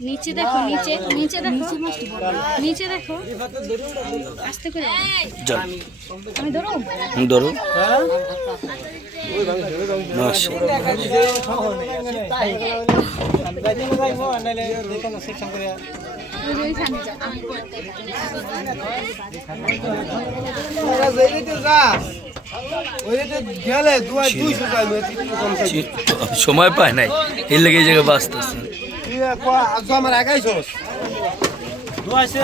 নিচে দেখো নিচে নিচে দেখো নিচে দেখো। আস্তে করে আমি ধরো। ধরো। মাশা ওই যে ওইখানে যাও আমি সময় পায় নাই। এর লেগে জায়গায় বাঁচতেছে আমার একাই ছোস দুয়াইছে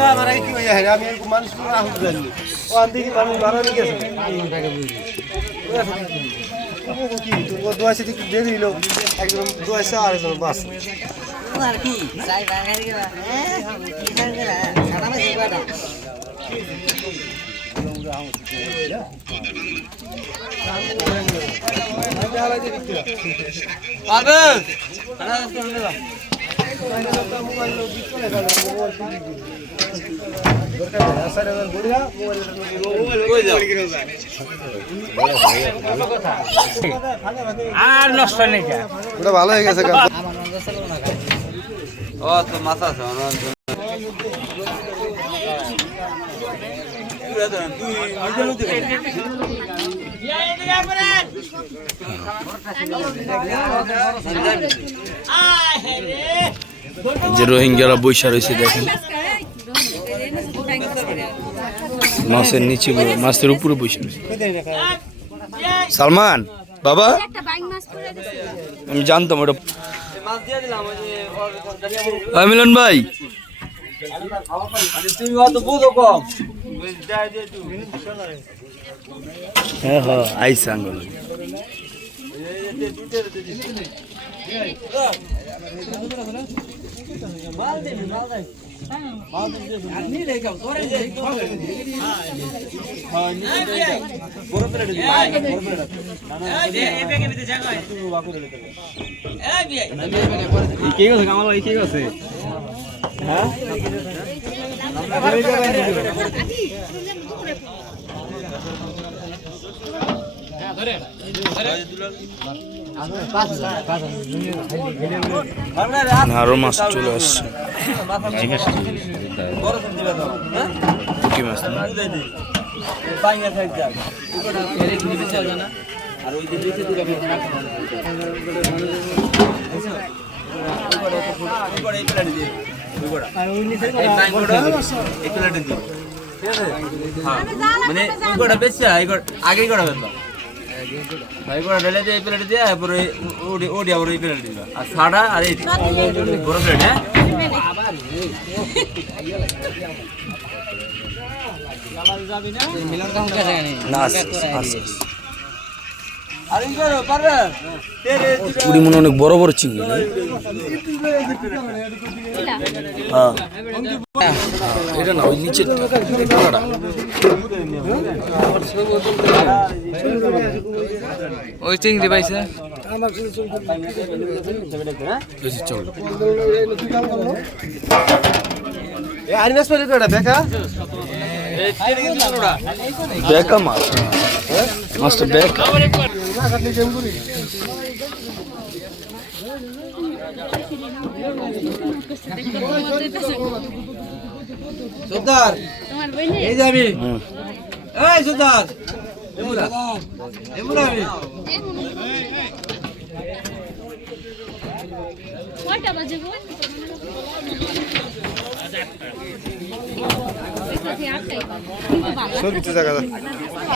আর নষ্ট নেই ওটা ভালো হয়ে গেছে ও তো মাথা আছে যে রোহিঙ্গারা বৈশা রয়েছে, দেখেন। মাছের নিচে মাছের উপরে রয়েছে। সালমান, বাবা, আমি জানতাম ওটা। মিলন ভাই। তুমি অত বুঝো কম হ্যাঁ হ্যাঁ আইসা আঙ্গল কে গেছে কামাল ভাই কে গেছে আরও মাছ চলে আসছে। আর ওই দিকে দিয়ে হ্যাঁ। মানে গোড়া বেশি আগে গোড়া বেরবা এই গোড়া ঢেলে দিয়ে এই প্লেট দিয়ে তারপরে ওডি আবার এই প্লেট দিবা আর সাড়া আর এই বড় প্লেট হ্যাঁ? পুরি মনে অনেক বড় বড় চিংড়ি না? হ্যাঁ এটা না ওই নিচের ওই চিংড়ি পাইছে চল সুদার এই যাবি হুম এই সুদার এমুরা এমুরা কয়টা বাজে আটটাই সব কিছু জায়গা